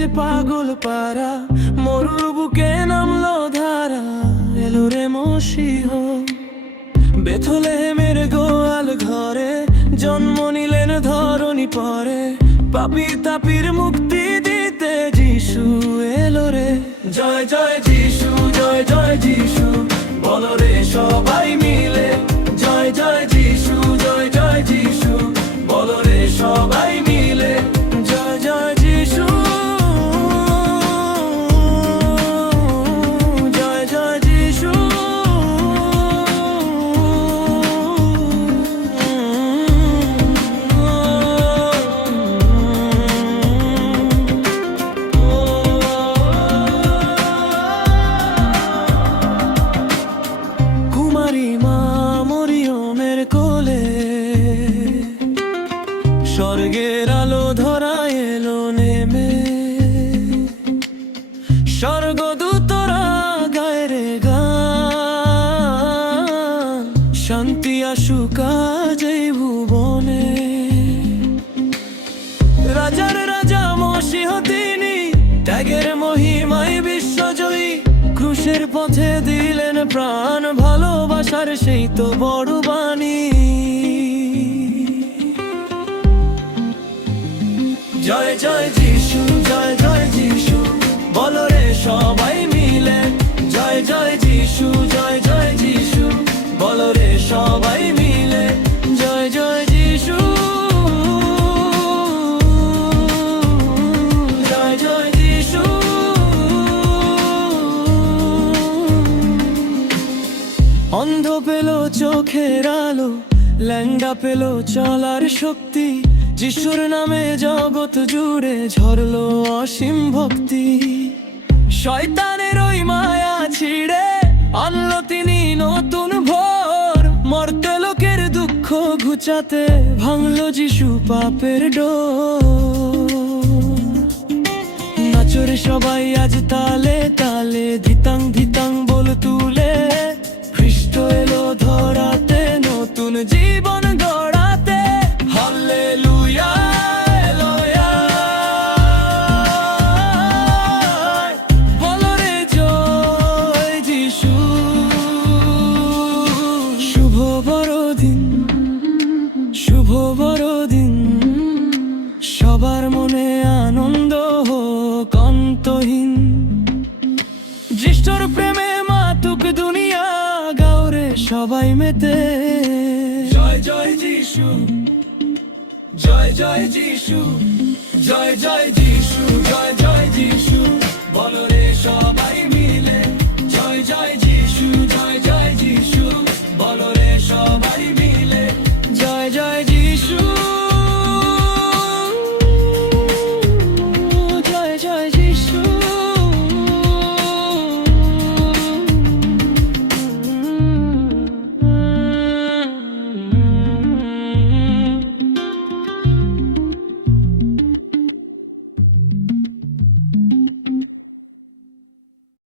যে পাগল পারা, মরুর বুকে নামলো ধারা, এলো রে মসিহ। বেথলেহেমের গোয়াল ঘরে জন্ম নিলেন ধরণী পরে, পাপী তাপীর মুক্তি দিতে যিশু এলো রে। জয় জয় যিশু, জয় জয় যিশু, বলো রে সবাই মিলে। জয় জয় যিশু, জয় জয় যিশু, বলো রে সবাই মিলে। জয় জয় যিশু, জয় জয় যিশু। কুমারী মা মরিয়মের কোলে স্বর্গের আলো ধরা এলো নেমে, স্বর্গদূতরা গায় রে গান, শান্তি আসুক আজ এই ভুবনে। রাজার রাজা মসিহ তিনি, ত্যাগের মহিমায় বিশ্বজয়ী, ক্রুশের পথে দিলেন প্রাণ, ভালোবাসার সেই তো বড় বাণী। জয় জয় যিশু, জয় জয় যিশু, বলো রে সবাই মিলে। জয় জয় যিশু, জয় জয় যিশু, বলো রে সবাই মিলে। জয় জয় যিশু, জয় জয় যিশু। অন্ধ পেল চোখের আলো, ল্যাংড়া পেল চলার শক্তি, যিশুর নামে জগৎ জুড়ে ঝরলো অসীম ভক্তি। শয়তানের ওই মায়া ছিঁড়ে আনলো তিনি নতুন ভোর, মর্তে লোকের দুঃখ ঘুচাতে ভাঙলো যিশু পাপের ডোর। নাচরে সবাই আজ তালে তালে, ধিতাং ধিতাং বল তুলে, খ্রিস্ট এলো ধরাতে নতুন জীবন গড়াতে। হাল্লেলুয়া, হাল্লেলুয়া, বলো রে জয় যিশু। শুভ বড়দিন, শুভ বড়দিন, সবার মনে আনন্দ হোক অন্তহীন। যিশুর প্রেমে মাতুক দুনিয়া, গাও রে সবাই মেতে। জয় জয় যিশু, জয় জয় যিশু, জয় জয় যিশু, জয় জয় যিশু।